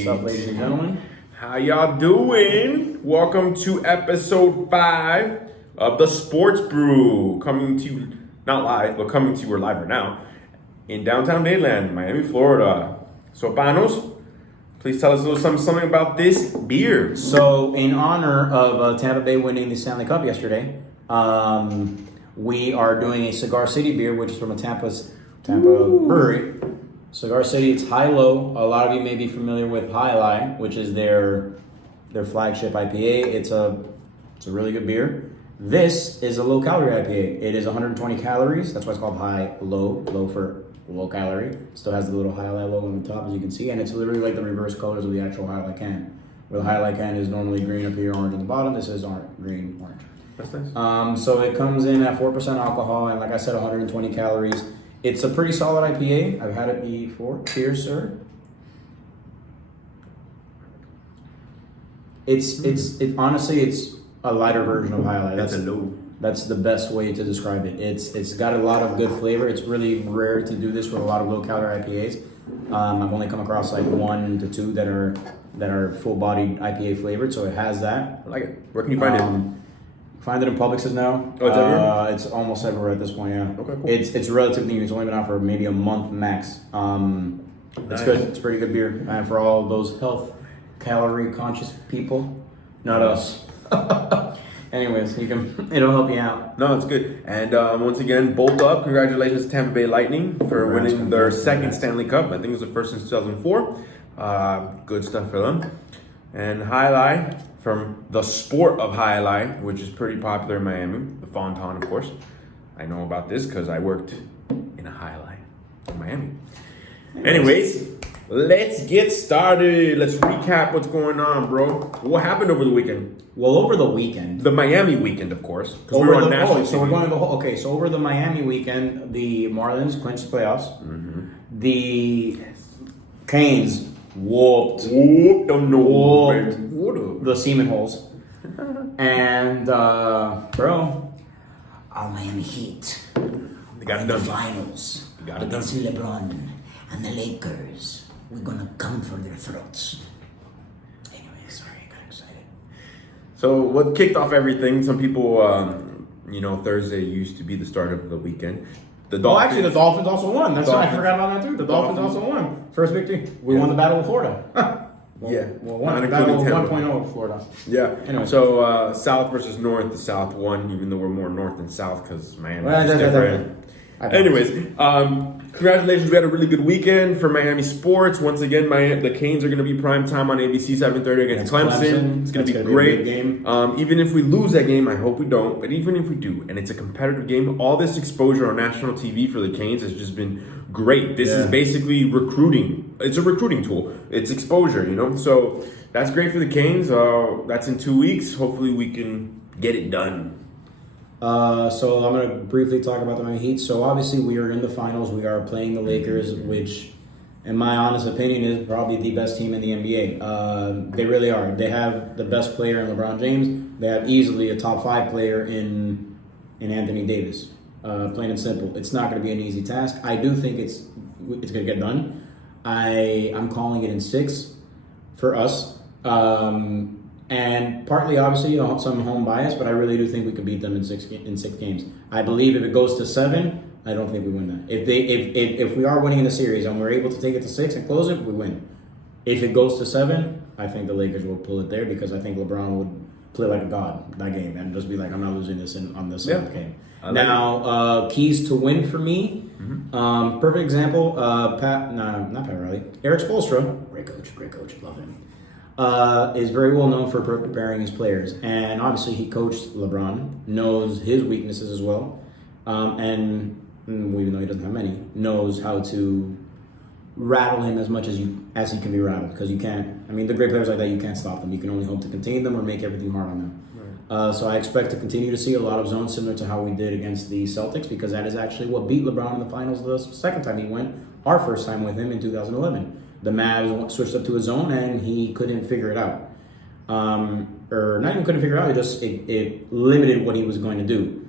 What's up, ladies and gentlemen? How y'all doing? Welcome to episode 5 of the Sports Brew. Coming to you, not live, but coming to you, we're live right now, in downtown Dayland, Miami, Florida. So, Panos, please tell us a little something about this beer. So, in honor of Tampa Bay winning the Stanley Cup yesterday, we are doing a Cigar City beer, which is from a Tampa brewery. Cigar City, it's high-low. A lot of you may be familiar with High-Lie, which is their flagship IPA. It's a really good beer. This is a low-calorie IPA. It is 120 calories. That's why it's called high-low. Low for low-calorie. Still has the little High-Lie logo on the top, as you can see, and it's literally like the reverse colors of the actual High-Lie can. Where the High-Lie can is normally green up here, orange at the bottom. This is green, orange. That's nice. So it comes in at 4% alcohol, and like I said, 120 calories. It's a pretty solid IPA. I've had it before. Cheers, sir. Honestly, it's a lighter version of High-Lie. That's the best way to describe it. It's got a lot of good flavor. It's really rare to do this with a lot of low-calorie IPAs. I've only come across like 1 to 2 that are full-bodied IPA flavored, so it has that. I like it. Where can you find it? Find it in Publix's now. Oh, it's everywhere? It's almost everywhere at this point, yeah. Okay, cool. It's relatively new. It's only been out for maybe a month max. It's Nice. good. It's pretty good beer. And for all those health, calorie conscious people, not us. Anyways, it'll help you out. No, it's good. And once again, bolt up. Congratulations to Tampa Bay Lightning for winning their second Stanley Cup. I think it was the first since 2004. Good stuff for them. And High-Lie from the sport of High-Lie, which is pretty popular in Miami. The Fontan, of course. I know about this because I worked in a High-Lie in Miami. Anyways, let's get started. Let's recap what's going on, bro. What happened over the weekend? Well, over the weekend. The Miami weekend, of course. Because we were on national so we're TV. going to the whole. Okay, so over the Miami weekend, the Marlins clinched the playoffs. Mm-hmm. The Canes whooped the Seaman Holes. And, bro, our Miami Heat They got it the done. finals They got it against LeBron and the Lakers. We're going to come for their throats. Anyway, sorry, I got excited. So what kicked off everything? Some people, Thursday used to be the start of the weekend. The Actually, the Dolphins also won. That's why I forgot about that too. The Dolphins also won. First victory. We won the Battle of Florida. Not the Battle including of Tampa. 1.0 of Florida. Yeah. Anyway. So South versus North. The South won, even though we're more North than South because Miami Well, is different. Anyways, congratulations. We had a really good weekend for Miami sports. Once again, the Canes are going to be prime time on ABC 7:30 against Clemson. It's going to be great. Game. Even if we lose that game, I hope we don't. But even if we do, and it's a competitive game, all this exposure on national TV for the Canes has just been great. This is basically recruiting. It's a recruiting tool. It's exposure, So that's great for the Canes. That's in 2 weeks. Hopefully we can get it done. So I'm going to briefly talk about the Miami Heat. So obviously we are in the finals. We are playing the Lakers, which, in my honest opinion, is probably the best team in the NBA. They really are. They have the best player in LeBron James. They have easily a top 5 player in Anthony Davis. Plain and simple. It's not going to be an easy task. I do think it's going to get done. I'm calling it in 6 for us. And partly, obviously, some home bias, but I really do think we could beat them in six games. I believe if it goes to 7, I don't think we win that. If we are winning in the series and we're able to take it to 6 and close it, we win. If it goes to 7, I think the Lakers will pull it there because I think LeBron would play like a god that game and just be like, I'm not losing this on the 7th game. Keys to win for me. Mm-hmm. Perfect example. Not Pat Riley. Eric Spoelstra, great coach, love him. Is very well known for preparing his players. And obviously he coached LeBron, knows his weaknesses as well. And even though he doesn't have many, knows how to rattle him as much as he can be rattled. Because you can't, the great players like that, you can't stop them. You can only hope to contain them or make everything hard on them. Right. So I expect to continue to see a lot of zones similar to how we did against the Celtics, because that is actually what beat LeBron in the finals the second time he went, our first time with him in 2011. The Mavs switched up to a zone and he couldn't figure it out. Or not even couldn't figure it out, it limited what he was going to do.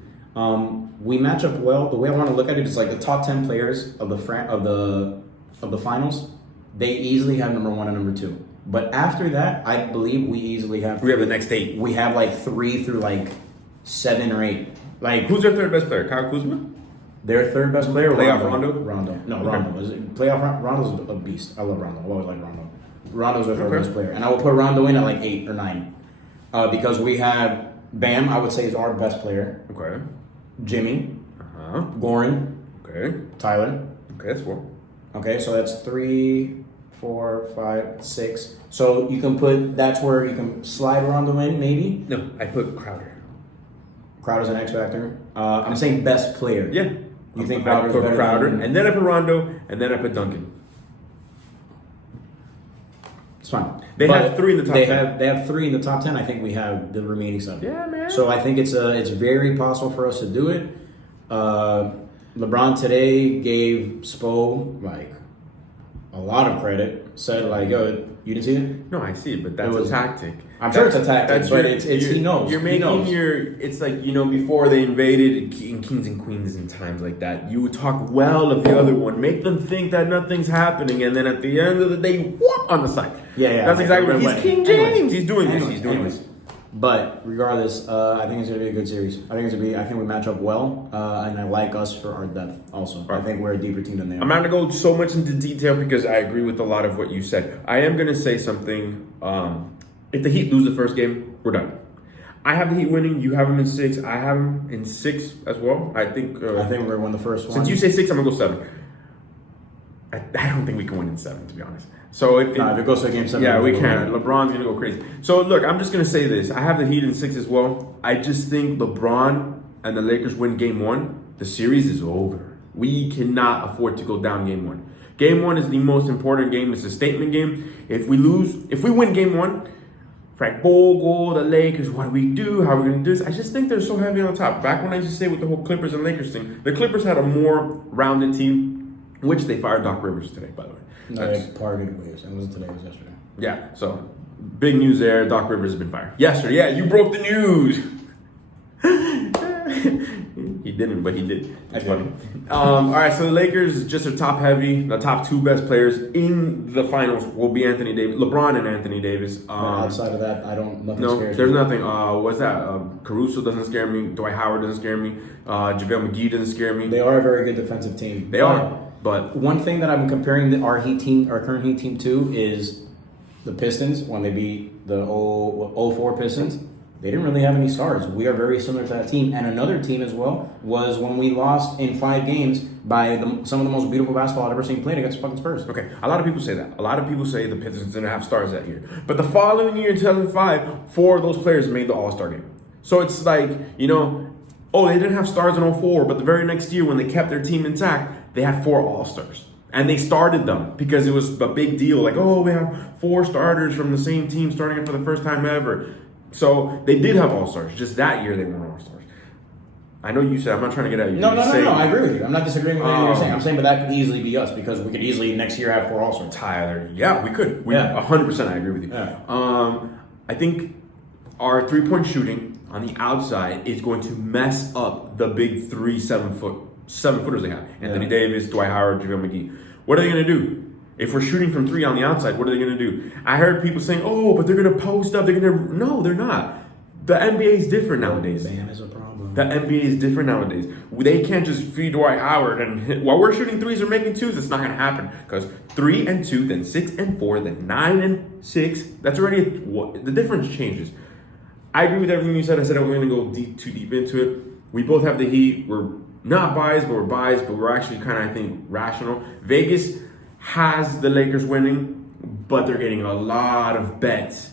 We match up well. The way I want to look at it is like the top 10 players of the finals, they easily have number 1 and number 2. But after that, I believe we easily have. We have the next 8. We have like 3 through like 7 or 8. Like Who's their third best player? Kyle Kuzma? their third best player? Playoff Rondo? Rondo. No, Okay. Rondo. Playoff Rondo's a beast. I love Rondo. I always like Rondo. Rondo's our third best player. And I will put Rondo in at like 8 or 9. Because we have Bam, I would say, is our best player. Okay. Jimmy. Uh-huh. Goran. Okay. Tyler. Okay, that's 4. Okay, so that's 3, 4, 5, 6. So you can put, that's where you can slide Rondo in, maybe. No, I put Crowder. Crowder's an X factor. I'm saying best player. Yeah. You think I Crowder's put better Crowder, than- and then I put Rondo, and then I put Duncan. It's fine. They But have 3 in the top 10. They have 3 in the top 10. I think we have the remaining 7. Yeah, man. So I think it's very possible for us to do it. LeBron today gave Spo like a lot of credit. Said like, yo, you didn't see it? No, I see it, but that's It was- a tactic. I'm sure it's a tactic, but it's he knows. You're He making knows. it's like, before they invaded in Kings and Queens and times like that, you would talk well of the other one, make them think that nothing's happening, and then at the end of the day, whoop, on the side. Yeah. That's exactly what he's King James. Anyways. He's doing this. Anyways, He's doing anyways. this. But regardless, I think it's gonna be a good series. I think we match up well, and I like us for our depth. Also, I think we're a deeper team than they are. I'm not going to go so much into detail because I agree with a lot of what you said. I am going to say something. If the Heat lose the first game, we're done. I have the Heat winning. You have them in 6. I have them in 6 as well. I think we're gonna win the first one. since you say 6, I'm going to go 7. I don't think we can win in 7, to be honest. So if it goes to a game 7, yeah, we we'll can. go. LeBron's gonna go crazy. So look, I'm just gonna say this. I have the Heat in 6 as well. I just think LeBron and the Lakers win game 1. The series is over. We cannot afford to go down game 1. Game 1 is the most important game. It's a statement game. If we win game 1, Frank Vogel, the Lakers, what do we do? How are we gonna do this? I just think they're so heavy on top. Back when I used to say with the whole Clippers and Lakers thing, the Clippers had a more rounded team, which they fired Doc Rivers today, by the way. No, they parted ways. It wasn't today. It was yesterday. Yeah, so big news there. Doc Rivers has been fired. Yesterday, yeah, you broke the news. He didn't, but he did. That's funny. All right, so the Lakers just are top heavy. The top 2 best players in the finals will be Anthony Davis, LeBron and Anthony Davis. Outside of that, nothing No, scares there's me. nothing. What's that? Caruso doesn't scare me. Dwight Howard doesn't scare me. JaVale McGee doesn't scare me. They are a very good defensive team. They are. But one thing that I'm comparing our current Heat team to is the Pistons when they beat the 04 Pistons. They didn't really have any stars. We are very similar to that team. And another team as well was when we lost in 5 games by some of the most beautiful basketball I've ever seen played against fucking Spurs. okay, a lot of people say that. A lot of people say the Pistons didn't have stars that year. But the following year in 2005, 4 of those players made the All-Star game. So it's like, they didn't have stars in 04, but the very next year when they kept their team intact, they had 4 All-Stars. And they started them because it was a big deal. Like, we have 4 starters from the same team starting it for the first time ever. So they did have All-Stars. Just that year they weren't All-Stars. I know you said, I'm not trying to get at you. No, I agree with you. I'm not disagreeing with anything you're saying. I'm saying, but that could easily be us because we could easily next year have 4 All-Stars. Tyler, yeah, we could. 100% I agree with you. Yeah. I think our 3-point shooting on the outside is going to mess up the big 3 7-footers they have. Anthony Davis, Dwight Howard, JaVale McGee. What are they going to do? If we're shooting from 3 on the outside, what are they going to do? I heard people saying, but they're going to post up. No, they're not. The NBA is different nowadays. Bam is a problem. The NBA is different nowadays. They can't just feed Dwight Howard and while we're shooting 3s or making 2s, it's not going to happen. Because 3 and 2, then 6 and 4, then 9 and 6. That's already the difference changes. I agree with everything you said. I said I wasn't going to go too deep into it. We both have the Heat. We're not biased, but we're actually kind of, I think, rational. Vegas has the Lakers winning, but they're getting a lot of bets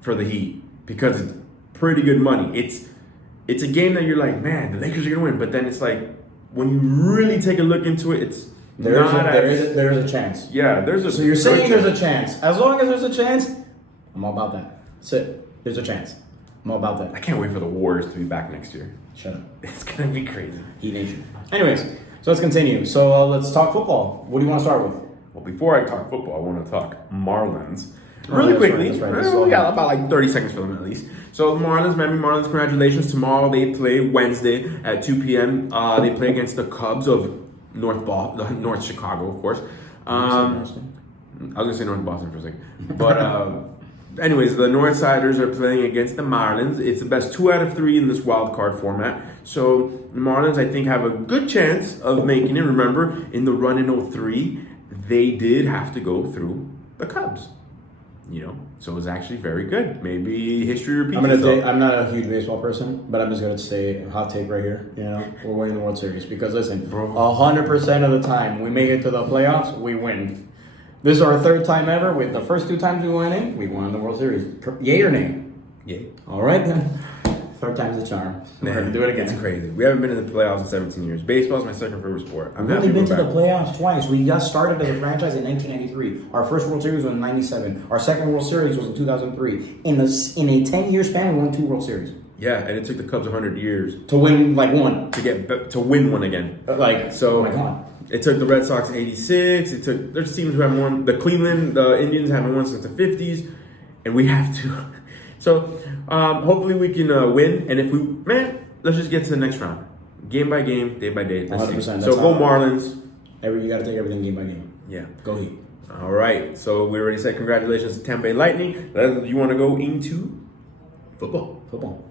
for the Heat because it's pretty good money. It's a game that you're like, man, the Lakers are gonna win, but then it's like when you really take a look into it, there is a chance. Yeah, So you're saying there's a chance. As long as there's a chance, I'm all about that. That's it. There's a chance. I'm all about that. I can't wait for the Warriors to be back next year. Shut up. It's gonna be crazy. Heat Nation. Anyways, so let's continue. So let's talk football. What do you want to start with? Well, before I talk football, I want to talk Marlins. Really quickly. That's right. We got about like 30 seconds for them at least. So Miami Marlins, congratulations. Tomorrow they play Wednesday at 2 p.m. They play against the Cubs of North Chicago, of course. I was gonna say North Boston for a second, but anyways, the Northsiders are playing against the Marlins. It's the best 2 out of 3 in this wild card format. So the Marlins, I think, have a good chance of making it. Remember, in the run in 03, they did have to go through the Cubs. So it was actually very good. Maybe history repeats itself. I'm not a huge baseball person, but I'm just gonna say a hot take right here. We're winning the World Series because listen, 100% of the time we make it to the playoffs, we win. This is our 3rd time ever. With the first 2 times we went in, we won the World Series. Yay or nay? Yay. All right then. 3rd time's the charm. We're gonna do it again. It's crazy. We haven't been in the playoffs in 17 years. Baseball's my second favorite sport. We've only been to the playoffs twice. We got started as a franchise in 1993. Our first World Series was in 97. Our second World Series was in 2003. In a 10-year span, we won 2 World Series. Yeah, and it took the Cubs 100 years to win one. To win one again. Oh my God. It took the Red Sox 86. There's teams who haven't won. The Indians haven't won since the 50s, and we have to. So hopefully we can win, and if let's just get to the next round, game by game, day by day. 100%. So go Marlins. You got to take everything game by game. Yeah, go Heat. All right. So we already said congratulations to Tampa Bay Lightning. You want to go into football?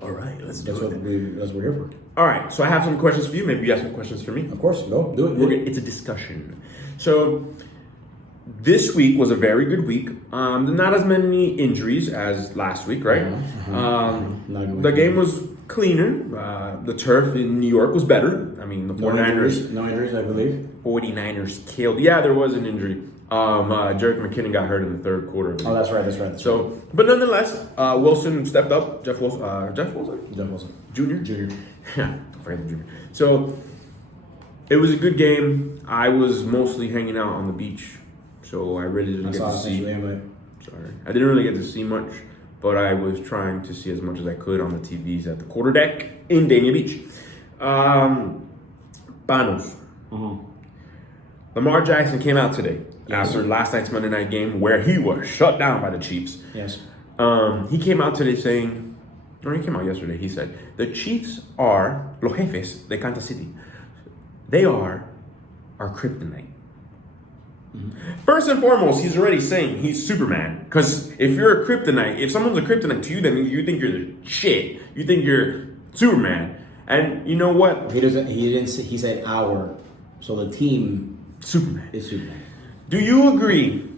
All right. That's what we're here for. All right. So I have some questions for you. Maybe you have some questions for me. Of course. Go do it. It's a discussion. So. This week was a very good week. Not as many injuries as last week, right? The game was cleaner. The turf in New York was better. I mean, the 49ers... No injuries, I believe. 49ers killed. Yeah, there was an injury. Jerick McKinnon got hurt in the 3rd quarter. Oh, that's right. So, but nonetheless, Wilson stepped up. Jeff Wilson? Junior? Yeah, I forgot the junior. So, it was a good game. I was mostly hanging out on the beach. So I really didn't get to see. I didn't really get to see much, but I was trying to see as much as I could on the TVs at the quarter deck in Dania Beach. Panos. Lamar Jackson came out today after last night's Monday night game where he was shut down by the Chiefs. Yes. He came out today saying, or he came out yesterday. He said the Chiefs are los jefes de Kansas City. They are our kryptonite. First and foremost, he's already saying he's Superman. Because if you're a kryptonite, if someone's a kryptonite to you, then you think you're the shit. You think you're Superman. And you know what? He didn't say, he said our. So the team Superman is Superman. Do you agree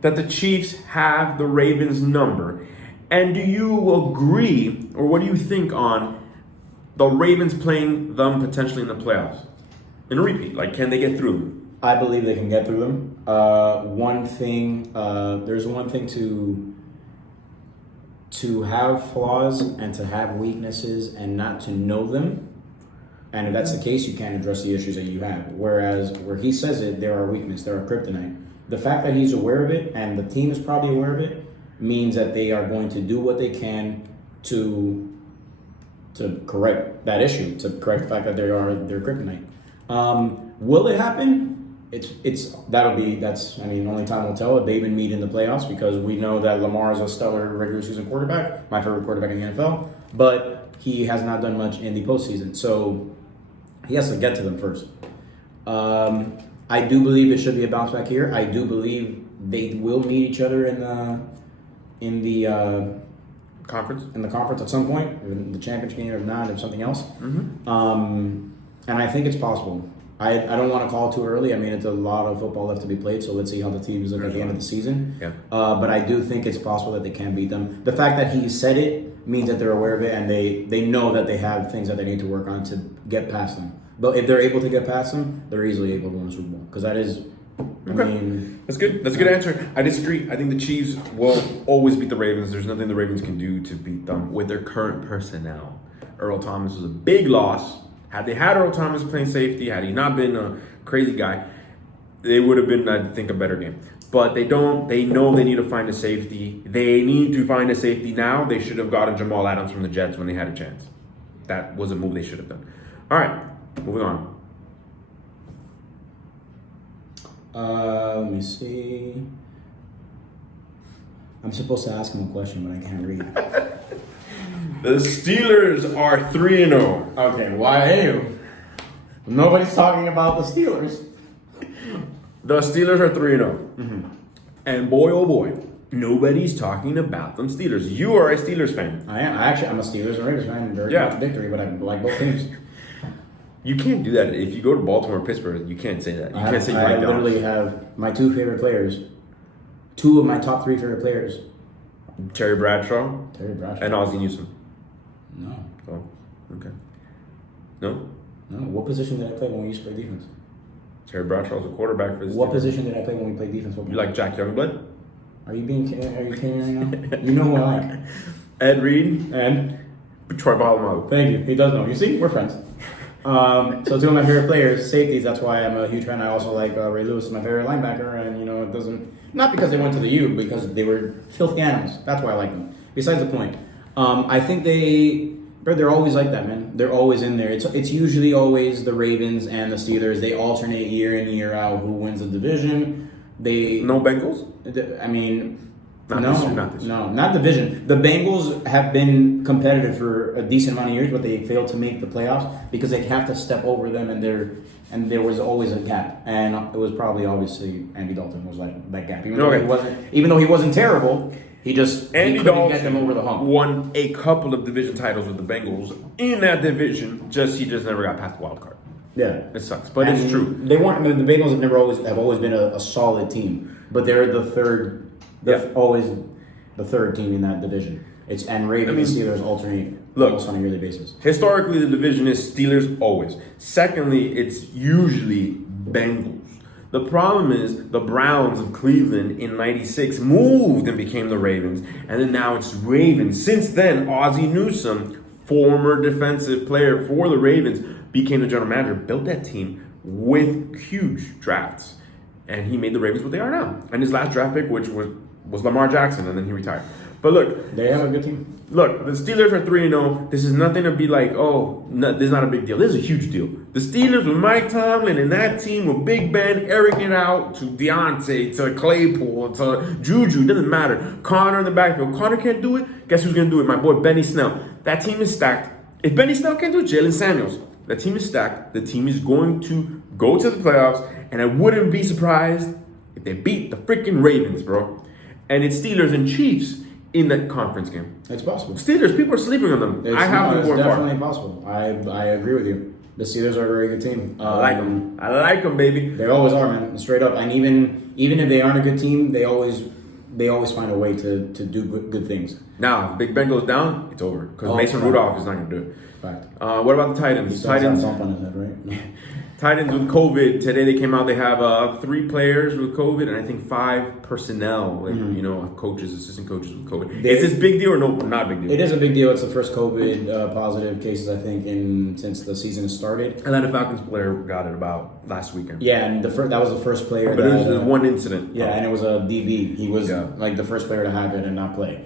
that the Chiefs have the Ravens number? And do you agree, or what do you think on the Ravens playing them potentially in the playoffs? In a repeat, like can they get through? I believe they can get through them. There's one thing to have flaws and to have weaknesses and not to know them. And if that's the case, you can't address the issues that you have. Whereas where he says it, there are weaknesses, there are kryptonite. The fact that he's aware of it and the team is probably aware of it means that they are going to do what they can to correct that issue, to correct the fact that they're kryptonite. Will it happen? Only time will tell. They've been meeting in the playoffs because we know that Lamar is a stellar regular season quarterback, my favorite quarterback in the NFL, but he has not done much in the postseason. So he has to get to them first. I do believe it should be a bounce back here. I do believe they will meet each other in the conference at some point, in the championship game, if not, if something else. And I think it's possible. I don't want to call too early. I mean, it's a lot of football left to be played, so let's see how the teams look at the end of the season. Yeah. But I do think it's possible that they can beat them. The fact that he said it means that they're aware of it and they know that they have things that they need to work on to get past them. But if they're able to get past them, they're easily able to win a Super Bowl. Because that is, that's good. That's a good answer. I disagree. I think the Chiefs will always beat the Ravens. There's nothing the Ravens can do to beat them with their current personnel. Earl Thomas was a big loss. Had they had Earl Thomas playing safety, had he not been a crazy guy, they would have been, I think, a better game. But they don't. They know they need to find a safety. They need to find a safety now. They should have gotten Jamal Adams from the Jets when they had a chance. That was a move they should have done. All right, moving on. Let me see. I'm supposed to ask him a question, but I can't read. The Steelers are 3-0. Okay, why? Nobody's talking about the Steelers. The Steelers are 3-0. And boy, oh boy, nobody's talking about them Steelers. You are a Steelers fan. I am. I'm a Steelers and Raiders fan. Very much victory, but I like both teams. You can't do that. If you go to Baltimore or Pittsburgh, you can't say that. You can't say you I like literally dogs. have my two favorite players. Two of my top three favorite players. Terry Bradshaw and Ozzie Newsome. No. Oh, okay. No? No. What position did I play when we used to play defense? Terry Bradshaw's a quarterback for this What team. position did I play when we played defense football? You like Jack Youngblood? Are you kidding right now? You know who I like. Ed Reed And Troy Polamalu. thank you. He does know. You see, we're friends. So two of my favorite players, safeties. That's why I'm a huge fan. I also like Ray Lewis is my favorite linebacker, and it doesn't not because they went to the U, because they were filthy animals. That's why I like them. Besides the point, I think they're always like that, man. They're always in there. It's usually always the Ravens and the Steelers. They alternate year in year out who wins the division. No Bengals? I mean. Not this year. No, not division. The Bengals have been competitive for a decent amount of years, but they failed to make the playoffs because they have to step over them, and there was always a gap, and it was probably obviously Andy Dalton was like that gap. Even though he wasn't terrible, he couldn't get them over the hump. Won a couple of division titles with the Bengals in that division. He just never got past the wild card. Yeah, it sucks, but it's true. They weren't. I mean, the Bengals have always been a solid team, but they're the third. They're always the third team in that division. And Ravens and Steelers alternate almost on a yearly basis. Historically, the division is Steelers always. Secondly, it's usually Bengals. The problem is the Browns of Cleveland in '96 moved and became the Ravens, and then now it's Ravens. Since then, Ozzie Newsome, former defensive player for the Ravens, became the general manager, built that team with huge drafts, and he made the Ravens what they are now. And his last draft pick, which was Lamar Jackson, and then he retired. But look, they have a good team. Look, the Steelers are 3-0. This is nothing to be like, this is not a big deal. This is a huge deal. The Steelers with Mike Tomlin and that team with Big Ben, airing it out to Deontay, to Claypool, to Juju, doesn't matter. Connor in the backfield. Connor can't do it. Guess who's going to do it? My boy Benny Snell. That team is stacked. If Benny Snell can't do it, Jalen Samuels. That team is stacked. The team is going to go to the playoffs, and I wouldn't be surprised if they beat the freaking Ravens, bro. And it's Steelers and Chiefs in that conference game. It's possible. Steelers, people are sleeping on them. It's definitely possible. I agree with you. The Steelers are a very good team. I like them. I like them, baby. They always are, man. Straight up. And even if they aren't a good team, they always find a way to do good things. Now, if Big Ben goes down, it's over. Because Mason Rudolph is not going to do it. Fact. What about the Titans? Titans. Bump on his head, right? Titans with COVID. Today they came out. They have 3 players with COVID, and I think 5 personnel, coaches, assistant coaches with COVID. Is this big deal or no? Not a big deal. It is a big deal. It's the first COVID positive cases, I think, since the season has started. Atlanta Falcons player got it about last weekend. Yeah, and that was the first player. But it was one incident. Yeah, and it was a DV. He was like the first player to have it and not play.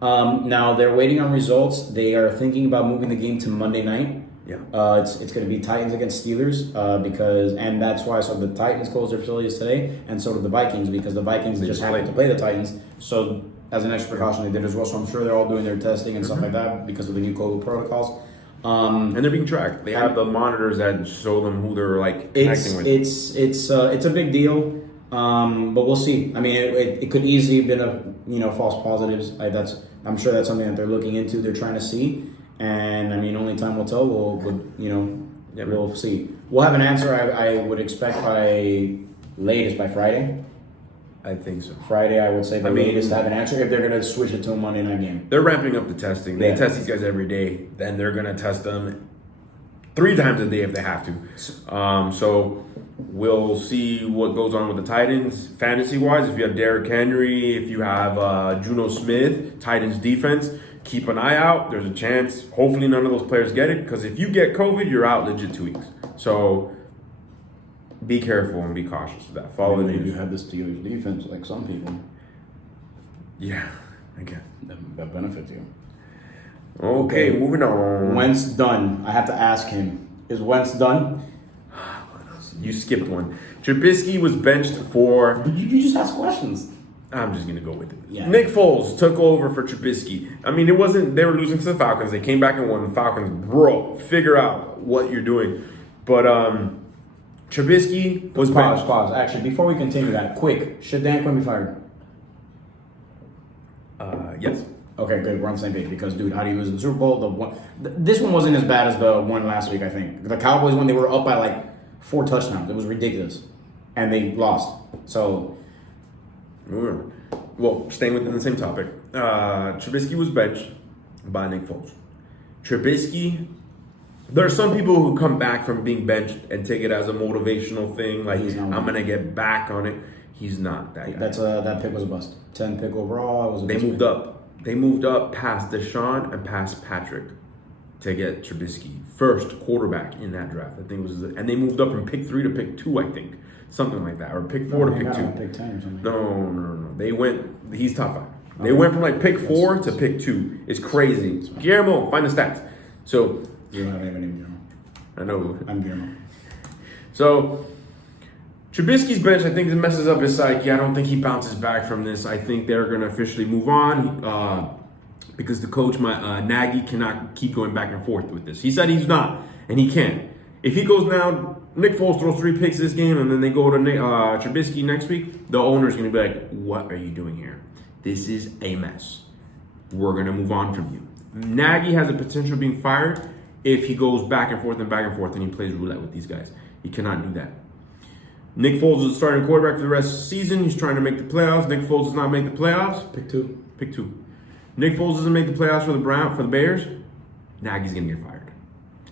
Now they're waiting on results. They are thinking about moving the game to Monday night. Yeah. It's going to be Titans against Steelers and that's why the Titans closed their facilities today, and so did the Vikings, because the Vikings just happened to play the Titans. So as an extra precaution, they did as well. So I'm sure they're all doing their testing and stuff like that because of the new COVID protocols. And they're being tracked. They have the monitors that show them who they're connecting with. It's a big deal. But we'll see. I mean, it could easily have been false positives. I'm sure that's something that they're looking into. They're trying to see. And I mean, only time will tell. We'll see. We'll have an answer. I would expect latest by Friday. I think so. Friday, I would say latest to have an answer if they're going to switch it to a Monday night game. They're ramping up the testing. They test these guys every day. Then they're going to test them 3 times a day if they have to. So we'll see what goes on with the Titans fantasy-wise. If you have Derrick Henry, if you have Juno Smith, Titans defense, keep an eye out. There's a chance. Hopefully none of those players get it, because if you get COVID, you're out legit 2 weeks. So be careful and be cautious with that. Follow the news. You have the Steelers defense like some people. Yeah, I get that benefits you. Okay, moving on. Wentz done. I have to ask him. Is Wentz done? You skipped one. Trubisky was benched for... But you just ask questions. I'm just going to go with it. Yeah. Nick Foles took over for Trubisky. I mean, it wasn't... They were losing to the Falcons. They came back and won. The Falcons, bro, figure out what you're doing. But Trubisky was benched. Pause. Actually, before we continue that, quick. Should Dan Quinn be fired? Yes. Okay, good. We're on the same page because, dude, how do you lose the Super Bowl? This one wasn't as bad as the one last week, I think. The Cowboys, when they were up by like 4 touchdowns, it was ridiculous. And they lost. So. Well, staying within the same topic. Trubisky was benched by Nick Foles. Trubisky, there are some people who come back from being benched and take it as a motivational thing. Like, I'm going to get back on it. He's not that guy. That pick was a bust. 10 pick overall. It was a They bust moved pick. up. They moved up past Deshaun and past Patrick to get Trubisky, first quarterback in that draft. I think it was, and they moved up from pick 3 to pick 2, I think, something like that, or pick 4 to pick 2. Pick 10 or something. No. They went. He's top 5. They went from like pick 4 to pick 2. It's crazy. Guillermo, find the stats. So You don't have anybody named Guillermo. I know. I'm Guillermo. So Trubisky's bench, I think it messes up his psyche. I don't think he bounces back from this. I think they're going to officially move on because the coach, Nagy, cannot keep going back and forth with this. He said he's not, and he can't. If he goes now, Nick Foles throws 3 picks this game, and then they go to Trubisky next week, the owner's going to be like, what are you doing here? This is a mess. We're going to move on from you. Nagy has a potential of being fired if he goes back and forth and he plays roulette with these guys. He cannot do that. Nick Foles is the starting quarterback for the rest of the season. He's trying to make the playoffs. Nick Foles does not make the playoffs. Pick 2. Pick 2. Nick Foles doesn't make the playoffs for the Bears. Nagy's going to get fired.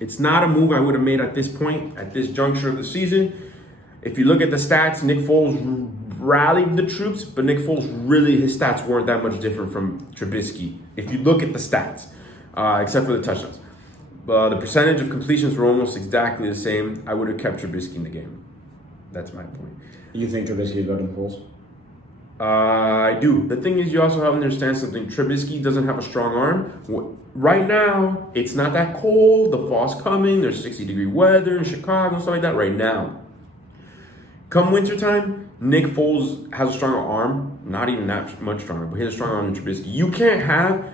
It's not a move I would have made at this point, at this juncture of the season. If you look at the stats, Nick Foles rallied the troops, but Nick Foles his stats weren't that much different from Trubisky. If you look at the stats, except for the touchdowns. The percentage of completions were almost exactly the same. I would have kept Trubisky in the game. That's my point. You think Trubisky is better than Foles? I do. The thing is, you also have to understand something. Trubisky doesn't have a strong arm. Right now, it's not that cold. The fall's coming. There's 60-degree weather in Chicago and stuff like that right now. Come wintertime, Nick Foles has a stronger arm. Not even that much stronger, but he has a stronger arm than Trubisky. You can't have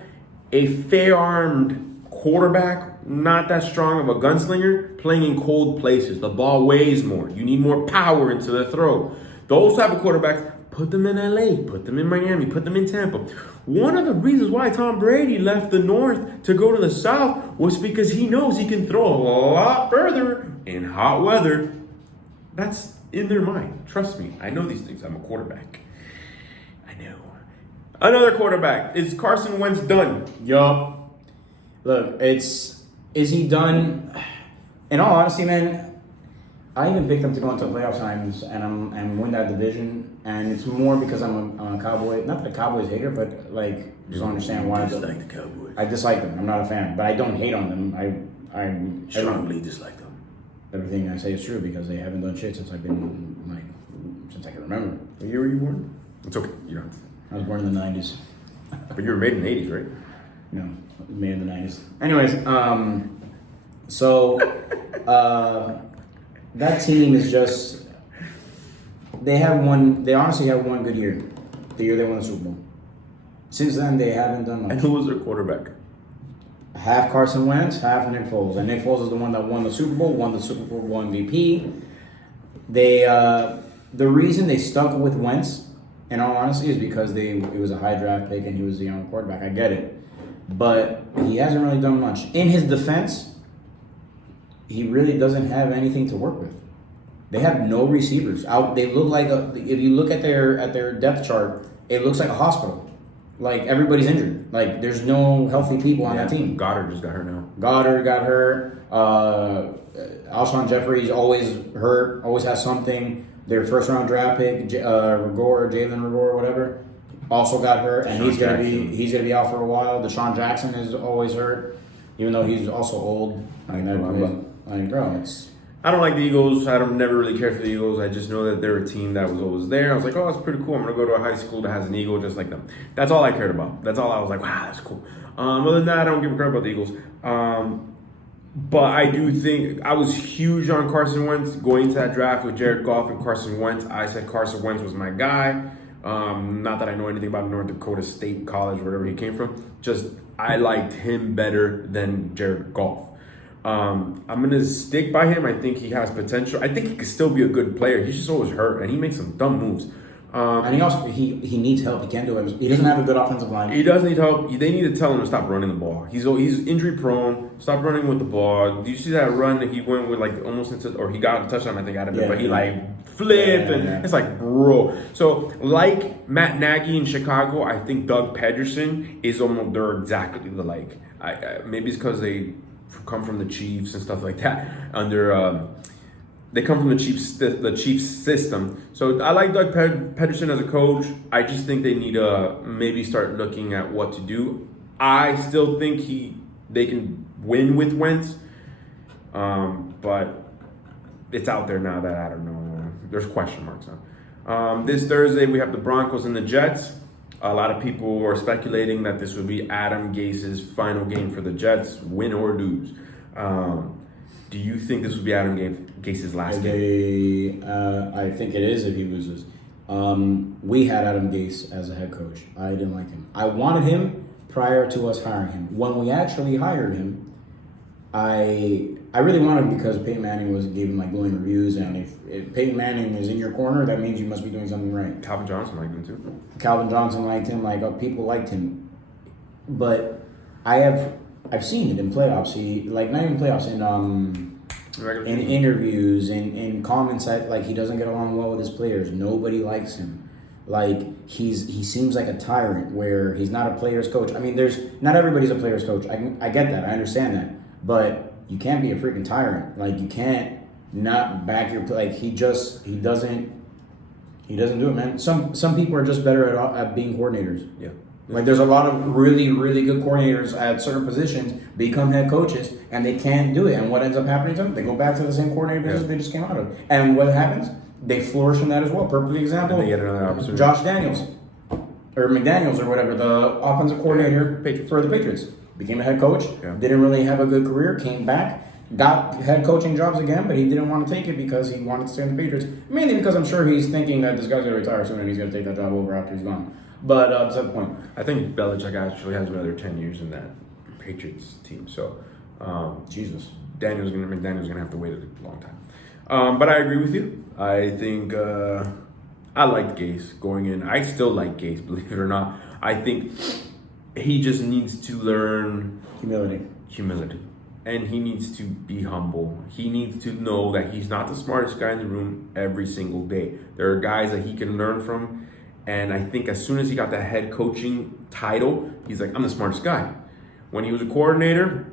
a fair-armed quarterback, not that strong of a gunslinger, playing in cold places. The ball weighs more. You need more power into the throw. Those type of quarterbacks, put them in LA, put them in Miami, put them in Tampa. One of the reasons why Tom Brady left the North to go to the South was because he knows he can throw a lot further in hot weather. That's in their mind. Trust me. I know these things. I'm a quarterback. I know. Another quarterback. Is Carson Wentz done? Yup. Look, is he done? In all honesty, man, I even picked him to go into playoff times and win that division, and it's more because I'm a Cowboy, not the Cowboys hater, but like just don't understand why. I dislike the Cowboys. I dislike them. I'm not a fan, but I don't hate on them. I Strongly dislike them. Everything I say is true because they haven't done shit since I've been since I can remember. What year were you born? It's okay. You don't. I was born in the 90s. But you were made in the 80s, right? No, made in the 90s. Anyways, so that team is just they honestly have one good year. The year they won the Super Bowl. Since then they haven't done much. And who was their quarterback? Half Carson Wentz, half Nick Foles. And Nick Foles is the one that won the Super Bowl, won the Super Bowl MVP. The reason they stuck with Wentz, in all honesty, is because it was a high draft pick and he was a young quarterback. I get it. But he hasn't really done much. In his defense, he really doesn't have anything to work with. They have no receivers. They look like if you look at their depth chart, it looks like a hospital. Like everybody's injured. Like there's no healthy people on that team. Goddard just got hurt now. Goddard got hurt. Alshon Jeffrey's always hurt. Always has something. Their first round draft pick, Jalen Rigor, whatever, also got hurt, and he's gonna be out for a while. Deshaun Jackson is always hurt, even though he's also old. I don't like the Eagles. I don't never really care for the Eagles. I just know that they're a team that was always there. I was like, oh, that's pretty cool. I'm gonna go to a high school that has an Eagle just like them. That's all I cared about. That's all I was like, wow, that's cool. Other than that, I don't give a crap about the Eagles. But I do think I was huge on Carson Wentz going into that draft with Jared Goff and Carson Wentz. I said Carson Wentz was my guy. Not that I know anything about North Dakota State College, wherever he came from. Just I liked him better than Jared Goff. I'm going to stick by him. I think he has potential. I think he could still be a good player. He's just always hurt, and he makes some dumb moves. And he also he needs help. He can't do it. He doesn't have a good offensive line. He does need help. They need to tell him to stop running the ball. He's injury prone. Stop running with the ball. Do you see that run that he went with like almost into, or he got a touchdown I think out of it, but he like flipped and it's like, bro. So like Matt Nagy in Chicago, I think Doug Pederson is almost, they're exactly the like. Maybe it's because they come from the Chiefs and stuff like that under. They come from the Chiefs system. So I like Doug Pederson as a coach. I just think they need to maybe start looking at what to do. I still think they can win with Wentz. But it's out there now that I don't know. There's question marks on. This Thursday we have the Broncos and the Jets. A lot of people are speculating that this would be Adam Gase's final game for the Jets, win or lose. Do you think this would be Adam Gase's last game? I think it is if he loses. We had Adam Gase as a head coach. I didn't like him. I wanted him prior to us hiring him. When we actually hired him, I really wanted him because Peyton Manning gave him like glowing reviews, and if Peyton Manning is in your corner, that means you must be doing something right. Calvin Johnson liked him too. Calvin Johnson liked him. People liked him, but I've seen it in playoffs. Not even playoffs, in interviews, in comments that he doesn't get along well with his players. Nobody likes him. He seems like a tyrant where he's not a player's coach. I mean, not everybody's a player's coach. I get that. I understand that. But you can't be a freaking tyrant. You can't not back your he doesn't do it, man. Some people are just better at being coordinators. Yeah. There's a lot of really, really good coordinators at certain positions become head coaches, and they can't do it. And what ends up happening to them? They go back to the same coordinator position they just came out of. And what happens? They flourish in that as well. Perfect example, and they get another opportunity. Josh Daniels, or McDaniels, or whatever, the offensive coordinator for the Patriots. Became a head coach, didn't really have a good career, came back, got head coaching jobs again, but he didn't want to take it because he wanted to stay in the Patriots. Mainly because I'm sure he's thinking that this guy's going to retire soon and he's going to take that job over after he's gone. But that's the point. I think Belichick actually has another 10 years in that Patriots team. So, Jesus. McDaniel's gonna have to wait a long time. But I agree with you. I think I liked Gase going in. I still like Gase, believe it or not. I think he just needs to learn humility. And he needs to be humble. He needs to know that he's not the smartest guy in the room every single day. There are guys that he can learn from. And I think as soon as he got that head coaching title, he's like, I'm the smartest guy. When he was a coordinator,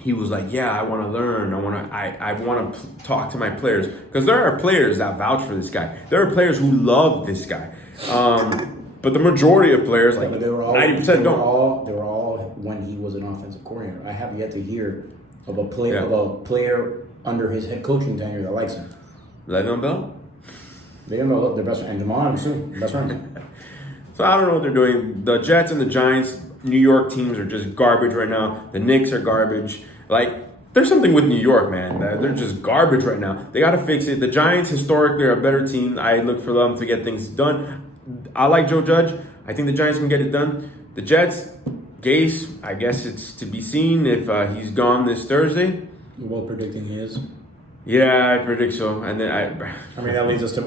he was like, yeah, I want to learn. I want to talk to my players. Because there are players that vouch for this guy. There are players who love this guy. But the majority of players, 90% don't. They were all when he was an offensive coordinator. I have yet to hear of a player under his head coaching tenure that likes him. Le'Veon Bell? They don't know their best friend. And Jamal too, best friend. So I don't know what they're doing. The Jets and the Giants, New York teams are just garbage right now. The Knicks are garbage. There's something with New York, man. They're just garbage right now. They got to fix it. The Giants, historically, are a better team. I look for them to get things done. I like Joe Judge. I think the Giants can get it done. The Jets, Gase, I guess it's to be seen if he's gone this Thursday. You're well predicting he is. Yeah, I predict so. And then I mean, that leads us to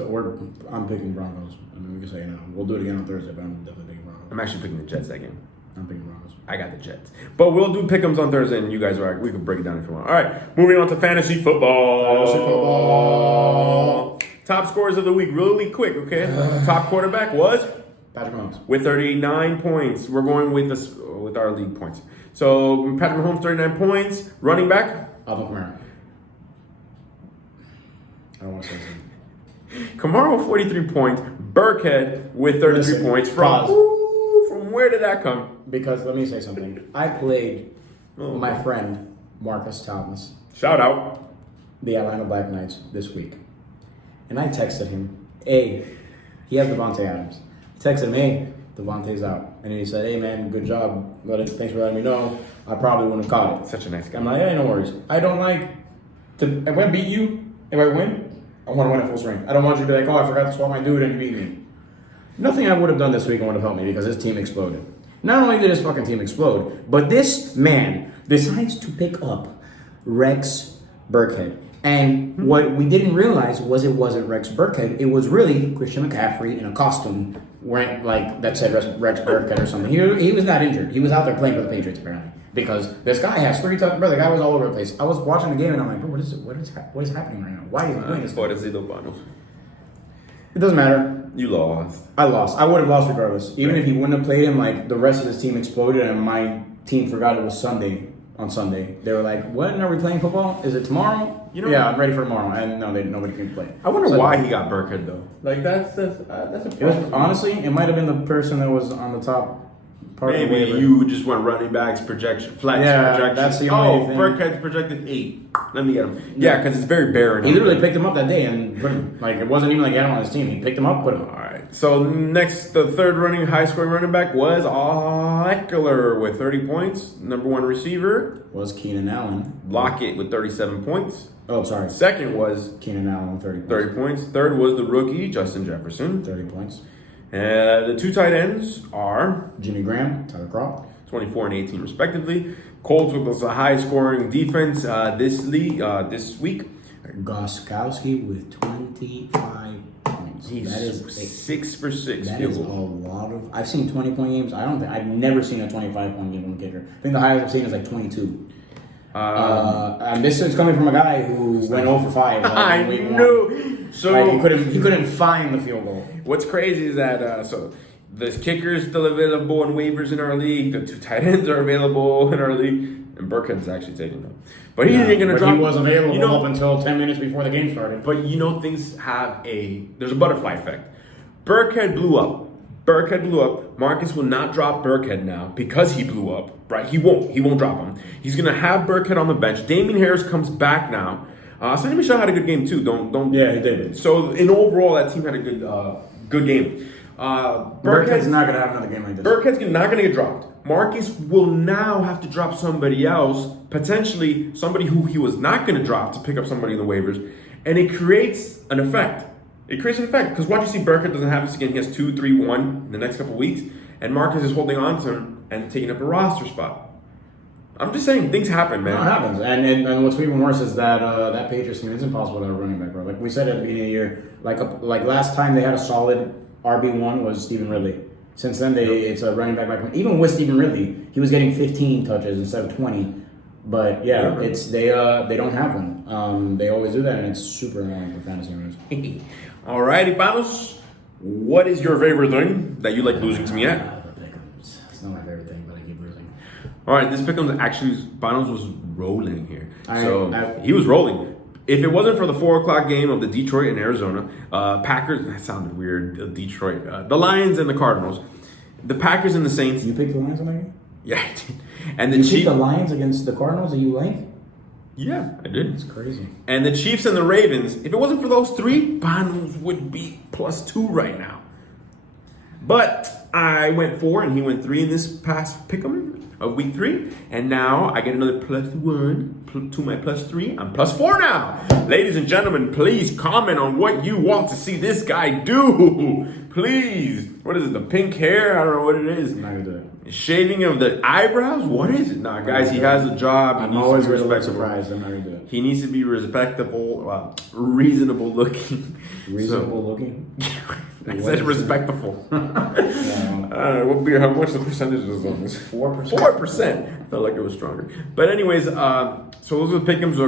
I'm picking Broncos. I mean, we can say we'll do it again on Thursday, but I'm definitely picking Broncos. I'm actually picking the Jets that game. I'm picking Broncos. I got the Jets. But we'll do pick'ems on Thursday, and you guys we can break it down if you want. All right, moving on to fantasy football. Top scores of the week, really quick, okay? Top quarterback was Patrick Mahomes with 39 points. We're going with our league points. So Patrick Mahomes 39 points. Running back Alvin Kamara. I don't want to say something. Kamara 43 points. Burkhead with 33 points. From where did that come? Because let me say something. I played my friend Marcus Thomas. Shout out. The Atlanta Black Knights this week. And I texted him, he has Devontae Adams. I texted him, hey, Devontae's out. And he said, hey man, good job. Thanks for letting me know. I probably wouldn't have caught it. Such a nice guy. I'm like, hey, no worries. I don't like to, if I beat you, if I win, I want to win at full strength. I don't want you to be like, I forgot to swap my dude and you beat me. Nothing I would have done this week would have helped me because his team exploded. Not only did his fucking team explode, but this man decides to pick up Rex Burkhead. And what we didn't realize was it wasn't Rex Burkhead. It was really Christian McCaffrey in a costume wearing that said Rex Burkhead or something. He was not injured. He was out there playing for the Patriots apparently. Because this guy has 3 touchdowns. Bro, the guy was all over the place. I was watching the game and I'm like, bro, what is happening right now? Why is he doing this? It doesn't matter. You lost. I lost. I would have lost regardless. Even if he wouldn't have played him, like the rest of his team exploded and my team forgot it was Sunday. On Sunday, they were like, "When are we playing football? Is it tomorrow?" Yeah, I'm ready for tomorrow. And no, nobody can play. I wonder why he got Burkhead though. Like that's a problem. Honestly, it might have been the person that was on the top part. Maybe of the you just went running backs projection, flex projection. That's the only thing. Burkhead's projected 8. Let me get him. Yeah, because it's very barren. He literally picked him up that day and put him. Like it wasn't even like he had him on his team. He picked him up, put him. All right. So next, the third high scoring running back was Eckler with 30 points. Number 1 receiver was Keenan Allen. Lockett with 37 points. Oh, sorry. Second was Keenan Allen with 30 points. Third was the rookie Justin Jefferson. 30 points. The 2 tight ends are Jimmy Graham, Tyler Kroft. 24 and 18 respectively. Colts with a high scoring defense this week. Gostkowski with 25 points. He's 6 for 6. That is a lot of. I've seen 20-point games. I've never seen a 25-point game from a kicker. I think the highest I've seen is like 22. And this is coming from a guy who went 0 for 5. Like, I knew. So like he couldn't find the field goal. What's crazy is that the kicker is still available in waivers in our league. The 2 tight ends are available in our league. And Burkhead's actually taking them. But he ain't going to drop. He was available up until 10 minutes before the game started. But things have there's a butterfly effect. Burkhead blew up. Marcus will not drop Burkhead now because he blew up, right? He won't drop him. He's going to have Burkhead on the bench. Damian Harris comes back now. Sonny Michel had a good game too. Don't. Yeah, he did. So in overall, that team had a good game. Burkhead's not going to have another game like this. Burkhead's not going to get dropped. Marcus will now have to drop somebody else, potentially somebody who he was not going to drop to pick up somebody in the waivers, and it creates an effect. Because once you see Burkhead doesn't have this again, he has 2, 3, 1 in the next couple of weeks, and Marcus is holding on to him and taking up a roster spot. I'm just saying, things happen, man. No, it happens. And what's even worse is that that Patriots team is impossible to have a running back, bro. Like we said at the beginning of the year, like last time they had a solid RB1 was Stephen Ridley. Since then, it's a running back. Even with Stephen Ridley, he was getting 15 touches instead of 20. But yeah, it's they don't have one. They always do that, and it's super annoying for fantasy owners. Alrighty, Panos. What is your favorite thing that you like losing to me at? It's not my favorite thing, but I keep losing. All right, this pick'em actually, Panos was rolling here. He was rolling. If it wasn't for the 4:00 game of the Detroit and Arizona, Packers, that sounded weird, Detroit, the Lions and the Cardinals, the Packers and the Saints. You picked the Lions on that game? Yeah, I did. And you picked the Lions against the Cardinals? Are you like? Yeah, I did. It's crazy. And the Chiefs and the Ravens, if it wasn't for those 3, Panos would be +2 right now. But I went 4 and he went 3 in this past pick'em of week 3, and now I get another +1 to my +3. I'm +4 now. Ladies and gentlemen, please comment on what you want to see this guy do. Please. What is it? The pink hair? I don't know what it is. I'm not gonna do it. Shaving of the eyebrows? What is it? Nah, guys, he has a job. I'm always going to look surprised. I'm not gonna do it. He needs to be respectable, reasonable looking. Reasonable looking? I said respectful. What's the percentages on this? 4%. 4%. Felt like it was stronger. But anyways, so those are the pick'ems.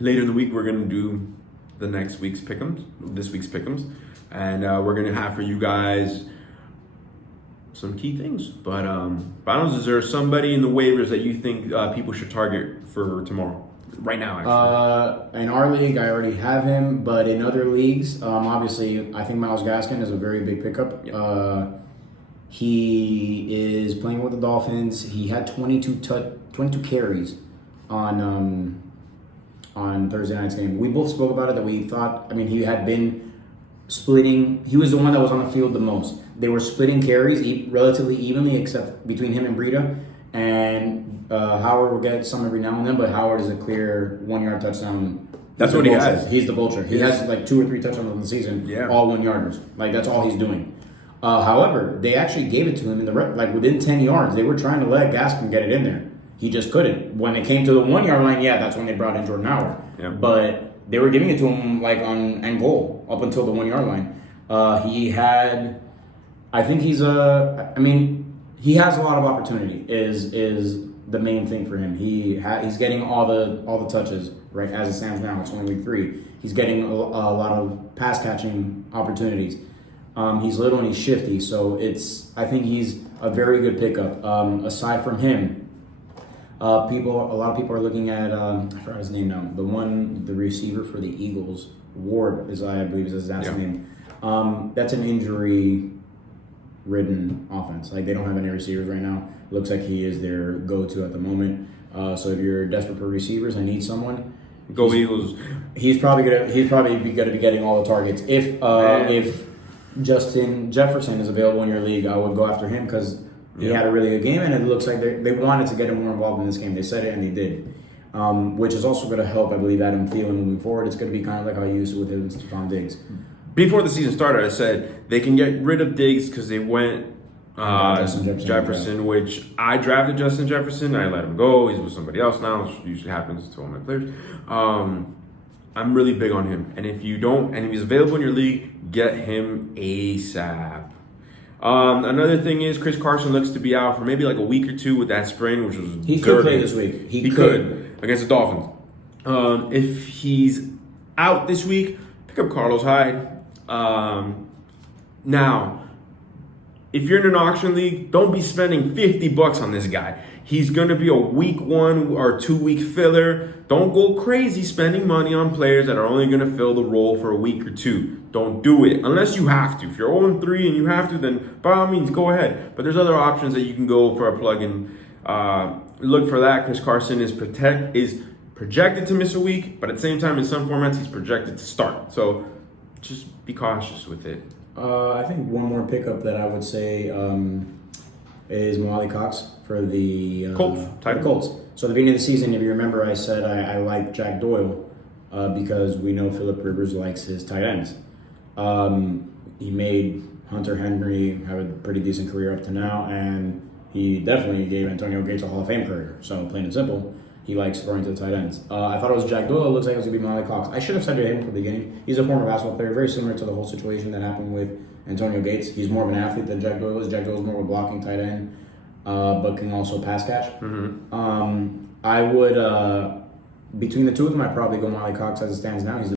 Later in the week, we're going to do this week's pick'ems. And we're going to have for you guys some key things. But, Bounds, is there somebody in the waivers that you think people should target for tomorrow? Right now, actually. In our league, I already have him, but in other leagues, obviously, I think Myles Gaskin is a very big pickup. Yeah. He is playing with the Dolphins. He had 22 carries on Thursday night's game. We both spoke about it, that we thought, he had been splitting. He was the one that was on the field the most. They were splitting carries relatively evenly, except between him and Breida. And Howard will get some every now and then, but Howard is a clear 1-yard touchdown. That's what he has. He's the vulture. He has like 2 or 3 touchdowns in the season, all 1-yarders. Like that's all he's doing. However, they actually gave it to him in the within 10 yards. They were trying to let Gaskin get it in there. He just couldn't. When it came to the 1 yard line, yeah, that's when they brought in Jordan Howard. Yeah. But they were giving it to him like on end goal up until the 1 yard line. He had, I think he has a lot of opportunity. Is the main thing for him. He's getting all the touches right as it stands now. It's only week 3. He's getting a lot of pass catching opportunities. He's little and he's shifty, so I think he's a very good pickup. Aside from him, a lot of people are looking at I forgot his name now. The receiver for the Eagles, Ward I believe is his name. That's an injury-ridden offense. Like they don't have any receivers right now. Looks like he is their go-to at the moment. So if you're desperate for receivers and need someone, go Eagles. He's probably going to be getting all the targets. If Justin Jefferson is available in your league, I would go after him because he had a really good game, and it looks like they wanted to get him more involved in this game. They said it, and they did, which is also going to help, I believe, Adam Thielen moving forward. It's going to be kind of like how you used to with him and Stephon Diggs. Before the season started, I said they can get rid of Diggs because they went Justin Jefferson, which I drafted Justin Jefferson. I let him go. He's with somebody else now, which usually happens to all my players. I'm really big on him, and if he's available in your league, get him ASAP. Another thing is Chris Carson looks to be out for maybe like a week or 2 with that sprain, which was he could play this week. He could against the Dolphins. If he's out this week, pick up Carlos Hyde. Now, if you're in an auction league, don't be spending $50 on this guy. He's going to be a week 1 or 2 week filler. Don't go crazy spending money on players that are only going to fill the role for a week or 2. Don't do it unless you have to. If you're 0-3 and you have to, then by all means, go ahead. But there's other options that you can go for a plug-in. Look for that. Chris Carson is projected to miss a week, but at the same time, in some formats, he's projected to start. So just be cautious with it. I think one more pickup that I would say is Molly Cox for the Colts. So at the beginning of the season, if you remember, I said I like Jack Doyle because we know Phillip Rivers likes his tight ends. He made Hunter Henry have a pretty decent career up to now, and he definitely gave Antonio Gates a Hall of Fame career. So plain and simple, he likes throwing to the tight ends. I thought it was Jack Doyle. It looks like it was going to be Molly Cox. I should have said to him from the beginning. He's a former basketball player, very similar to the whole situation that happened with Antonio Gates. He's more of an athlete than Jack Doyle is. Jack Doyle is more of a blocking tight end, but can also pass catch. Mm-hmm. I would, between the two of them, I'd probably go Molly Cox as it stands now. He's